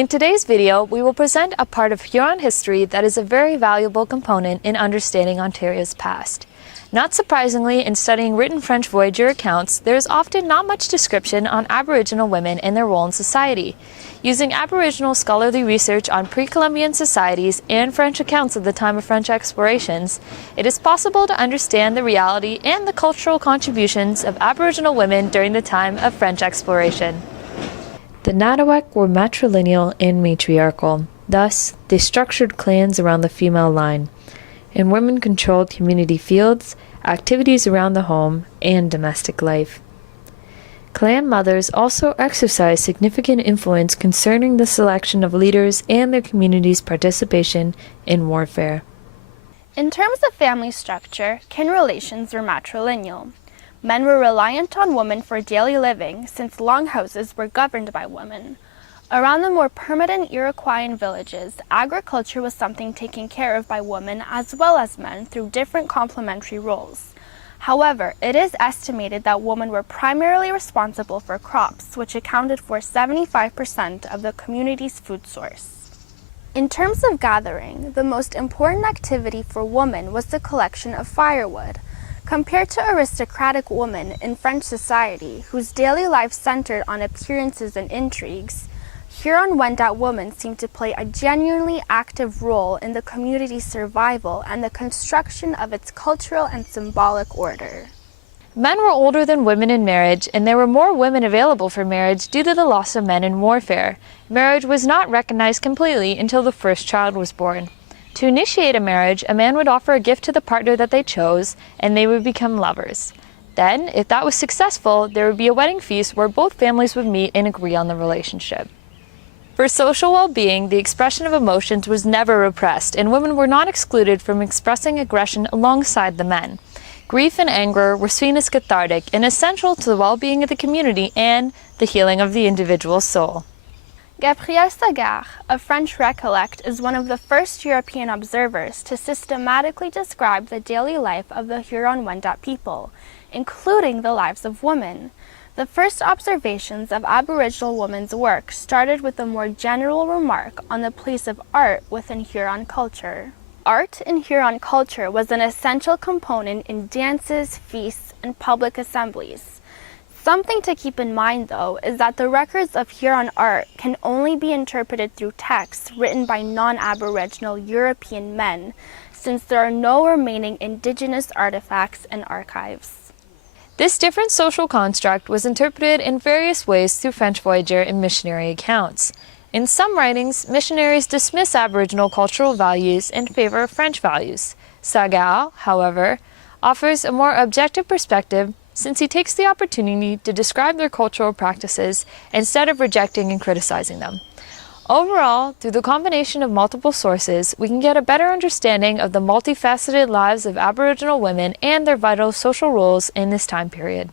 In today's video, we will present a part of Huron history that is a very valuable component in understanding Ontario's past. Not surprisingly, in studying written French voyager accounts, there is often not much description on Aboriginal women and their role in society. Using Aboriginal scholarly research on pre-Columbian societies and French accounts of the time of French explorations, it is possible to understand the reality and the cultural contributions of Aboriginal women during the time of French exploration. The Nattawak were matrilineal and matriarchal. Thus, they structured clans around the female line, and women controlled community fields, activities around the home, and domestic life. Clan mothers also exercised significant influence concerning the selection of leaders and their community's participation in warfare. In terms of family structure, kin relations were matrilineal. Men were reliant on women for daily living since longhouses were governed by women. Around the more permanent Iroquoian villages, agriculture was something taken care of by women as well as men through different complementary roles. However, it is estimated that women were primarily responsible for crops, which accounted for 75% of the community's food source. In terms of gathering, the most important activity for women was the collection of firewood. Compared to aristocratic women in French society, whose daily life centered on appearances and intrigues, Huron Wendat women seemed to play a genuinely active role in the community's survival and the construction of its cultural and symbolic order. Men were older than women in marriage, and there were more women available for marriage due to the loss of men in warfare. Marriage was not recognized completely until the first child was born. To initiate a marriage, a man would offer a gift to the partner that they chose, and they would become lovers. Then, if that was successful, there would be a wedding feast where both families would meet and agree on the relationship. For social well-being, the expression of emotions was never repressed, and women were not excluded from expressing aggression alongside the men. Grief and anger were seen as cathartic and essential to the well-being of the community and the healing of the individual's soul. Gabriel Sagard, a French récollet, is one of the first European observers to systematically describe the daily life of the Huron Wendat people, including the lives of women. The first observations of Aboriginal women's work started with a more general remark on the place of art within Huron culture. Art in Huron culture was an essential component in dances, feasts, and public assemblies. Something to keep in mind, though, is that the records of Huron art can only be interpreted through texts written by non-Aboriginal European men, since there are no remaining Indigenous artifacts and archives. This different social construct was interpreted in various ways through French voyager and missionary accounts. In some writings, missionaries dismiss Aboriginal cultural values in favor of French values. Sagard, however, offers a more objective perspective since he takes the opportunity to describe their cultural practices instead of rejecting and criticizing them. Overall, through the combination of multiple sources, we can get a better understanding of the multifaceted lives of Aboriginal women and their vital social roles in this time period.